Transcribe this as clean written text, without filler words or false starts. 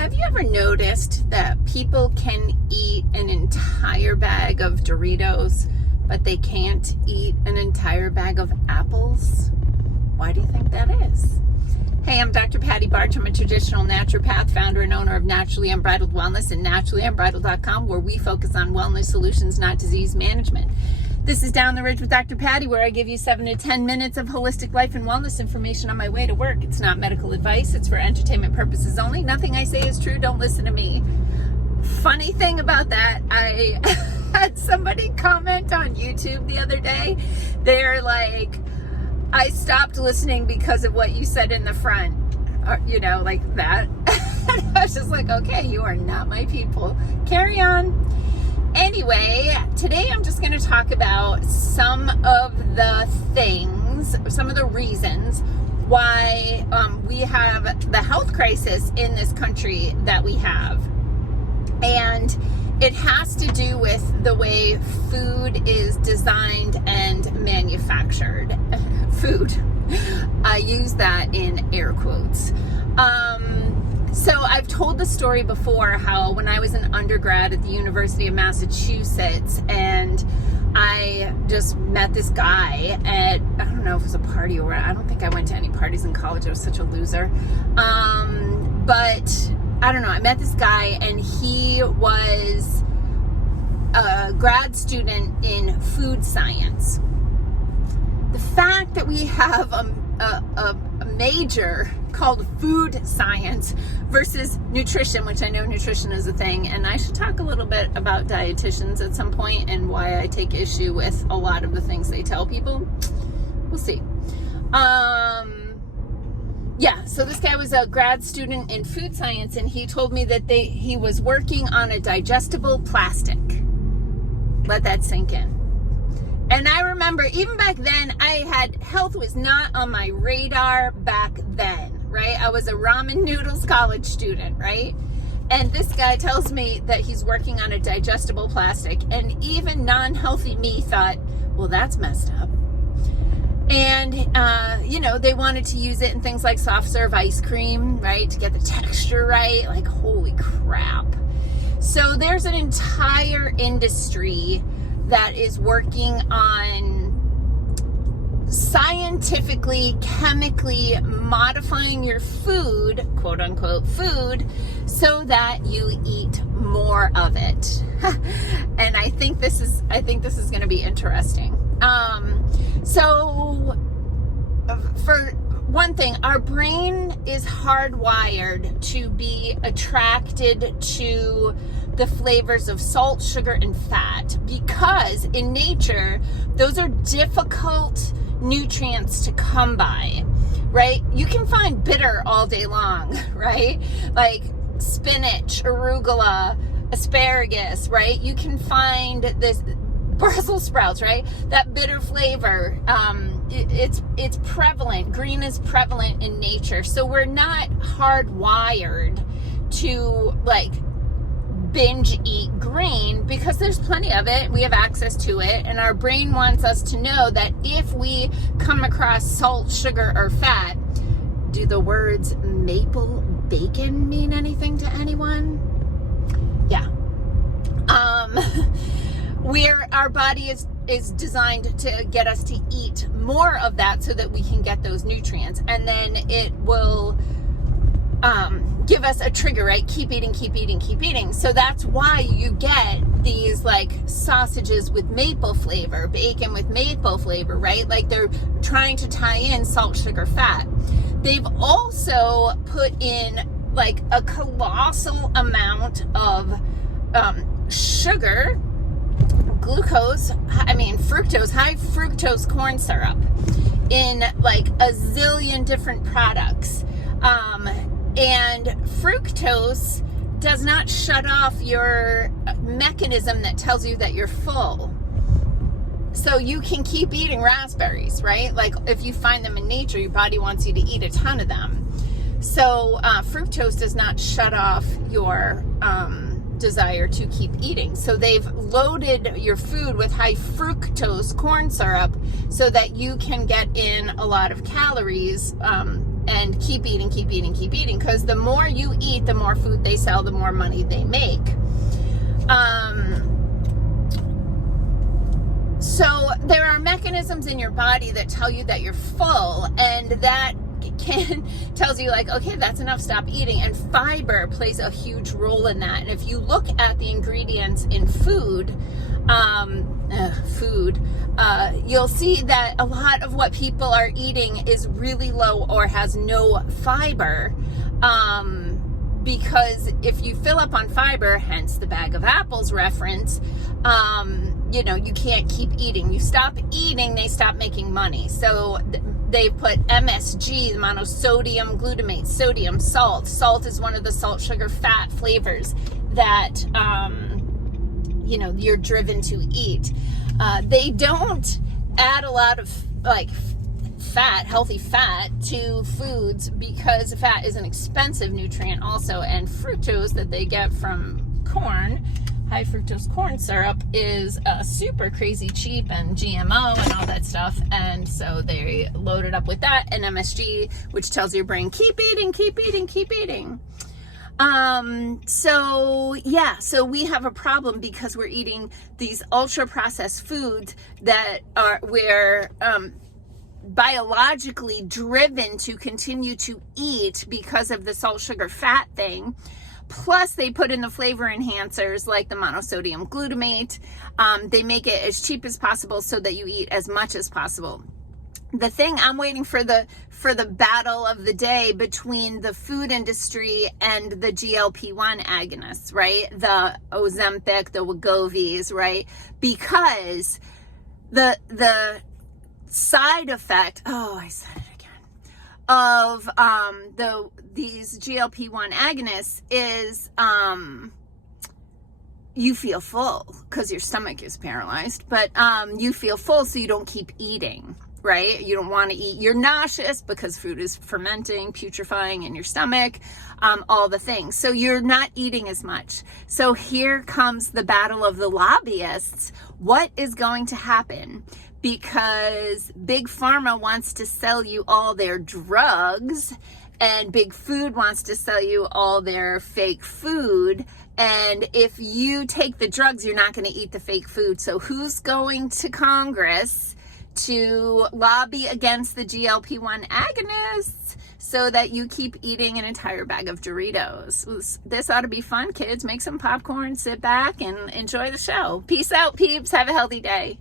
Have you ever noticed that people can eat an entire bag of Doritos, but they can't eat an entire bag of apples? Why do you think that is? Hey, I'm Dr. Patty Barch. I'm a traditional naturopath, founder and owner of Naturally Unbridled Wellness and naturallyunbridled.com, where we focus on wellness solutions, not disease management. This is Down the Ridge with Dr. Patty, where I give you 7 to 10 minutes of holistic life and wellness information on my way to work. It's not medical advice. It's for entertainment purposes only. Nothing I say is true. Don't listen to me. Funny thing about that, I had somebody comment on YouTube the other day. They're like, I stopped listening because of what you said in the front, like that. And I was just like, okay, you are not my people. Carry on. Anyway, today I'm just going to talk about some of the reasons why we have the health crisis in this country that we have. And it has to do with the way food is designed and manufactured. Food. I use that in air quotes. So I've told the story before how when I was an undergrad at the University of Massachusetts and I just met this guy at, I don't know if it was a party or I don't think I went to any parties in college. I was such a loser. But I don't know. I met this guy and he was a grad student in food science. The fact that we have a major called food science versus nutrition, which I know nutrition is a thing, and I should talk a little bit about dietitians at some point and why I take issue with a lot of the things they tell people. We'll see. So this guy was a grad student in food science, and he told me that he was working on a digestible plastic. Let that sink in. And I remember even back then, health was not on my radar back then, right? I was a ramen noodles college student, right? And this guy tells me that he's working on a digestible plastic, and even non-healthy me thought, well, that's messed up. And, they wanted to use it in things like soft serve ice cream, right? To get the texture right. Like, holy crap. So there's an entire industry that is working on scientifically, chemically modifying your food, quote unquote food, so that you eat more of it. And I think this is going to be interesting. So for one thing, our brain is hardwired to be attracted to the flavors of salt, sugar, and fat because in nature, those are difficult nutrients to come by, right? You can find bitter all day long, right? Like spinach, arugula, asparagus, right? You can find this Brussels sprouts, right? That bitter flavor, it's prevalent. Green is prevalent in nature. So we're not hardwired to binge eat green because there's plenty of it. We have access to it. And our brain wants us to know that if we come across salt, sugar, or fat, do the words maple bacon mean anything to anyone? Yeah. Our body is designed to get us to eat more of that so that we can get those nutrients, and then it will give us a trigger, right? Keep eating, keep eating, keep eating. So that's why you get these sausages with maple flavor, bacon with maple flavor, right? Like they're trying to tie in salt, sugar, fat. They've also put in a colossal amount of sugar, fructose, high fructose corn syrup in a zillion different products. And fructose does not shut off your mechanism that tells you that you're full. So you can keep eating raspberries, right? If you find them in nature, your body wants you to eat a ton of them. So fructose does not shut off your desire to keep eating. So they've loaded your food with high fructose corn syrup so that you can get in a lot of calories and keep eating, because the more you eat, the more food they sell, the more money they make. So there are mechanisms in your body that tell you that you're full, and that tells you like, okay, that's enough, stop eating. And fiber plays a huge role in that. And if you look at the ingredients in food, you'll see that a lot of what people are eating is really low or has no fiber. Because if you fill up on fiber, hence the bag of apples reference, you can't keep eating. You stop eating, they stop making money. So they put MSG, monosodium glutamate, sodium, salt. Salt is one of the salt, sugar, fat flavors that, you're driven to eat. They don't add a lot of fat, healthy fat to foods because fat is an expensive nutrient also, and fructose that they get from corn, high fructose corn syrup, is super crazy cheap and GMO and all that stuff, and so they load it up with that and MSG, which tells your brain keep eating. So we have a problem because we're eating these ultra processed foods that we're biologically driven to continue to eat because of the salt, sugar, fat thing. Plus they put in the flavor enhancers like the monosodium glutamate. They make it as cheap as possible so that you eat as much as possible. The thing, I'm waiting for the battle of the day between the food industry and the GLP-1 agonists, right? The Ozempic, the Wegovy's, right? Because the side effect, I said it again, of these GLP-1 agonists is you feel full because your stomach is paralyzed, but you feel full so you don't keep eating, right? You don't want to eat. You're nauseous because food is fermenting, putrefying in your stomach, all the things. So you're not eating as much. So here comes the battle of the lobbyists. What is going to happen? Because Big Pharma wants to sell you all their drugs, and Big Food wants to sell you all their fake food. And if you take the drugs, you're not going to eat the fake food. So who's going to Congress to lobby against the GLP-1 agonists so that you keep eating an entire bag of Doritos? This ought to be fun, kids. Make some popcorn, sit back, and enjoy the show. Peace out, peeps. Have a healthy day.